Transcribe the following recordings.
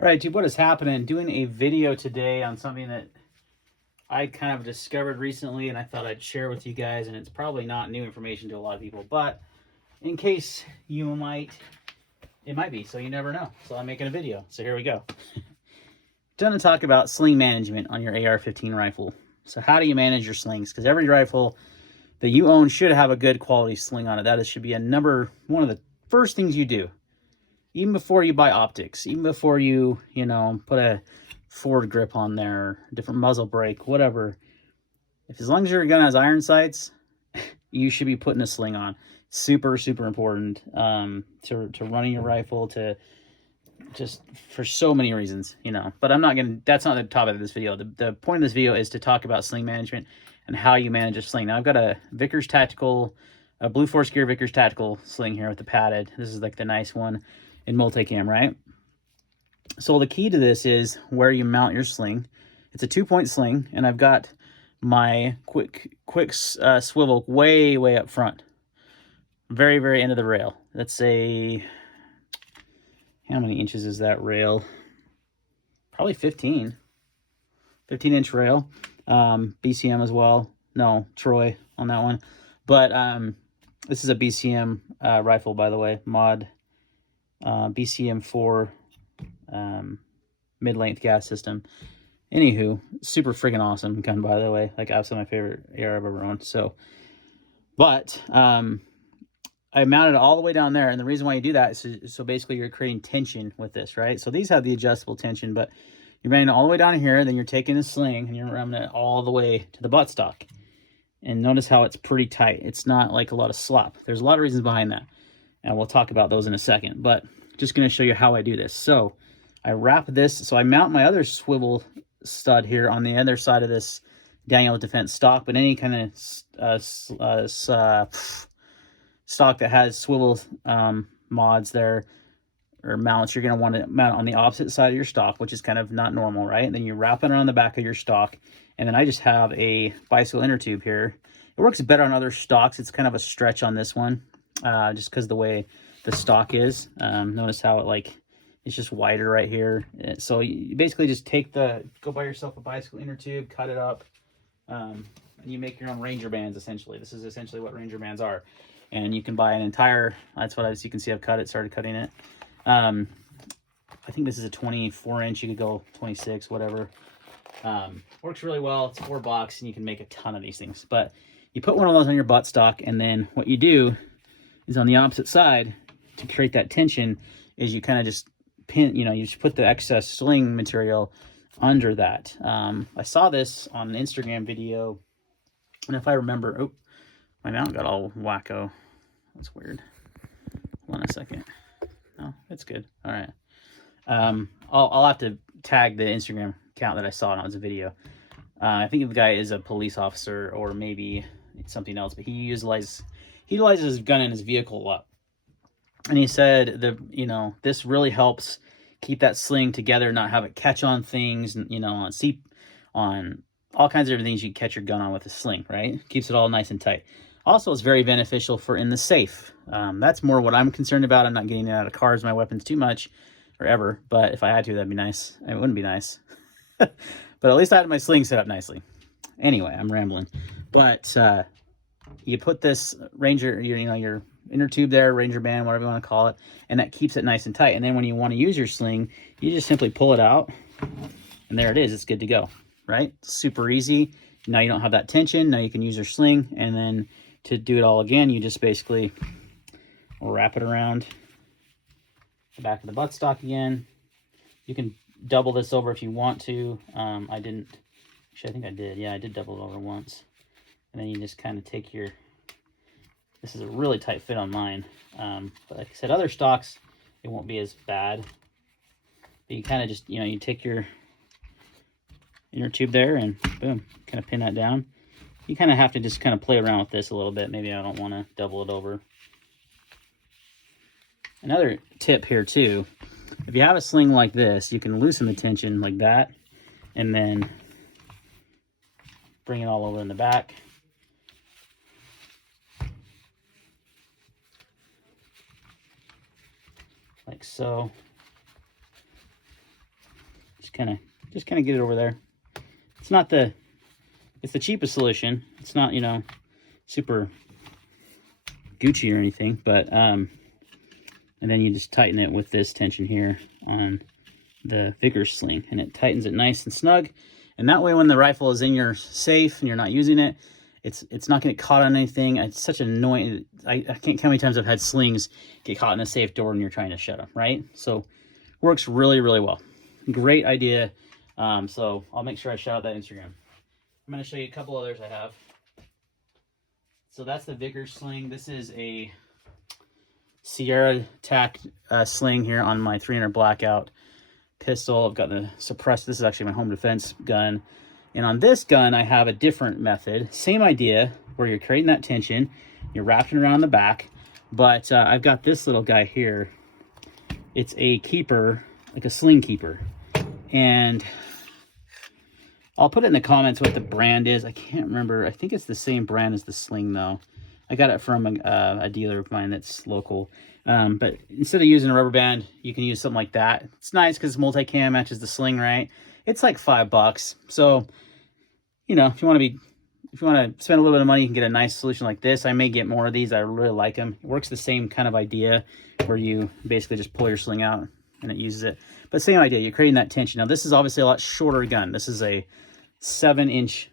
All right, dude, what is happening? Doing a video today on something that I kind of discovered recently and I thought I'd share with you guys, and it's probably not new information to a lot of people, but in case you it might be, so you never know. So I'm making a video, so here we go. Going to talk about sling management on your AR-15 rifle. So how do you manage your slings? Because every rifle that you own should have a good quality sling on it. That should be one of the first things you do. Even before you buy optics, even before you put a forward grip on there, different muzzle brake, whatever. As long as your gun has iron sights, you should be putting a sling on. Super, super important to running your rifle, to just for so many reasons, But that's not the topic of this video. The point of this video is to talk about sling management and how you manage a sling. Now I've got a Blue Force Gear Vickers Tactical sling here with the padded. This is like the nice one in multicam, right? So the key to this is where you mount your sling. It's a 2-point sling, and I've got my quick swivel way up front, very end of the rail. Let's say, how many inches is that rail? Probably 15 inch rail. BCM as well. No, Troy on that one. But this is a BCM rifle, by the way, mod BCM 4 mid-length gas system. Anywho, super friggin' awesome gun, by the way. Like, absolutely my favorite AR I've ever owned. So, but I mounted it all the way down there, and the reason why you do that is so basically you're creating tension with this, right? So these have the adjustable tension, but you're running it all the way down here, then you're taking the sling and you're running it all the way to the buttstock. And notice how it's pretty tight. It's not like a lot of slop. There's a lot of reasons behind that, and we'll talk about those in a second. But just going to show you how I do this. So I wrap this. So I mount my other swivel stud here on the other side of this Daniel Defense stock, but any kind of stock that has swivel mods there or mounts, you're going to want to mount on the opposite side of your stock, which is kind of not normal, right? And then you wrap it around the back of your stock. And then I just have a bicycle inner tube here. It works better on other stocks. It's kind of a stretch on this one, just because the way the stock is. Notice how it's just wider right here. So you basically just go buy yourself a bicycle inner tube, cut it up, and you make your own Ranger bands, essentially. This is essentially what Ranger bands are. And you can buy an entire, as you can see, I've started cutting it. I think this is a 24 inch. You could go 26, whatever. Works really well. It's $4 and you can make a ton of these things. But you put one of those on your buttstock, and then what you do is on the opposite side to create that tension is you kind of just pin, you just put the excess sling material under that. I saw this on an Instagram video, and if I remember, my mount got all wacko. That's weird. Hold on a second. No, it's good. All right. I'll have to tag the Instagram account that I saw it on as a video. I think the guy is a police officer or maybe something else, but he utilizes his gun in his vehicle a lot. And he said this really helps keep that sling together, not have it catch on things, on all kinds of different things you catch your gun on with a sling, right? Keeps it all nice and tight. Also, it's very beneficial for in the safe. That's more what I'm concerned about. I'm not getting out of cars, my weapons too much, or ever. But if I had to, that'd be nice. It wouldn't be nice. But at least I had my sling set up nicely. Anyway, I'm rambling. But you put this Ranger, your inner tube there, Ranger band, whatever you want to call it, and that keeps it nice and tight. And then when you want to use your sling, you just simply pull it out, and there it is. It's good to go, right? Super easy. Now you don't have that tension. Now you can use your sling, and then to do it all again, you just basically wrap it around the back of the buttstock again. You can double this over if you want to. I didn't. Actually, I think I did. Yeah, I did double it over once. And then you just kind of take this is a really tight fit on mine. But like I said, other stocks, it won't be as bad. But you kind of just, you take your inner tube there and boom, kind of pin that down. You kind of have to just kind of play around with this a little bit. Maybe I don't want to double it over. Another tip here too, if you have a sling like this, you can loosen the tension like that and then bring it all over in the back. Like so. Just kind of get it over there. It's not the, it's the cheapest solution. It's not, you know, super Gucci or anything, but and then you just tighten it with this tension here on the Vickers sling, and it tightens it nice and snug. And that way, when the rifle is in your safe and you're not using it, it's not going to get caught on anything. It's such annoying. I can't count how many times I've had slings get caught in a safe door and you're trying to shut them, right? So works really, really well. Great idea. So I'll make sure I shout out that Instagram. I'm going to show you a couple others I have. So that's the Vickers sling. This is a Sierra tack sling here on my 300 Blackout pistol. I've got the suppressed. This is actually my home defense gun. And on this gun, I have a different method. Same idea, where you're creating that tension. You're wrapping it around the back. But I've got this little guy here. It's a keeper, like a sling keeper. And I'll put it in the comments what the brand is. I can't remember. I think it's the same brand as the sling, though. I got it from a dealer of mine that's local. But instead of using a rubber band, you can use something like that. It's nice because it's multicam, matches the sling, right? It's like $5. So, you know, if you want to spend a little bit of money, you can get a nice solution like this. I may get more of these. I really like them. It works the same kind of idea where you basically just pull your sling out and it uses it. But same idea, you're creating that tension. Now, this is obviously a lot shorter gun. This is a 7-inch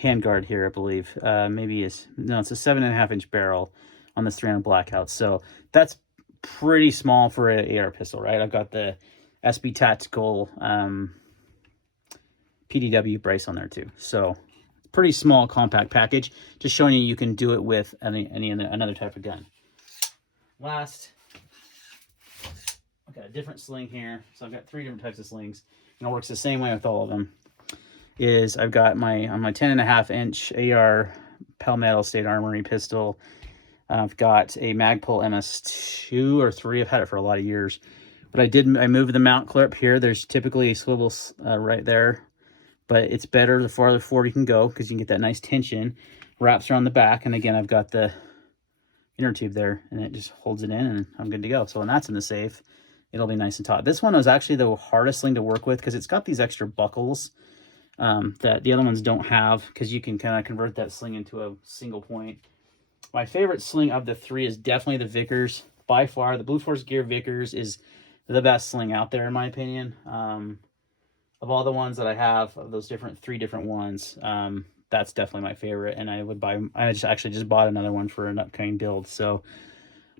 handguard here, I believe. Maybe it's a 7.5-inch barrel on this 300 Blackout. So that's pretty small for an AR pistol, right? I've got the SB Tactical PDW brace on there too. So pretty small, compact package. Just showing you can do it with another type of gun. Last, I've got a different sling here. So I've got 3 different types of slings, and it works the same way with all of them. Is I've got on my 10.5-inch AR Palmetto State Armory pistol. I've got a Magpul MS2 or 3. I've had it for a lot of years. But I moved the mount clip here. There's typically swivels right there. But it's better the farther forward you can go because you can get that nice tension. Wraps around the back. And again, I've got the inner tube there. And it just holds it in and I'm good to go. So when that's in the safe, it'll be nice and taut. This one was actually the hardest thing to work with because it's got these extra buckles that the other ones don't have, because you can kind of convert that sling into a single point. My favorite sling of the 3 is definitely the Vickers. By far, the Blue Force Gear Vickers is the best sling out there, in my opinion. Of all the ones that I have, of those 3 different ones, that's definitely my favorite. And I actually just bought another one for an upcoming build. So,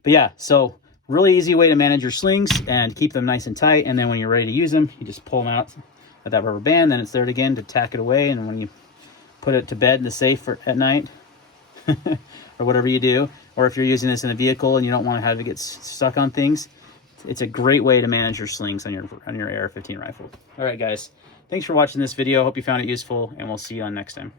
but yeah, so really easy way to manage your slings and keep them nice and tight. And then when you're ready to use them, you just pull them out with that rubber band, then it's there again to tack it away. And when you put it to bed in the safe at night or whatever you do, or if you're using this in a vehicle and you don't want to have it get stuck on things, it's a great way to manage your slings on your AR-15 rifle. All right, guys, thanks for watching this video. Hope you found it useful, and we'll see you on next time.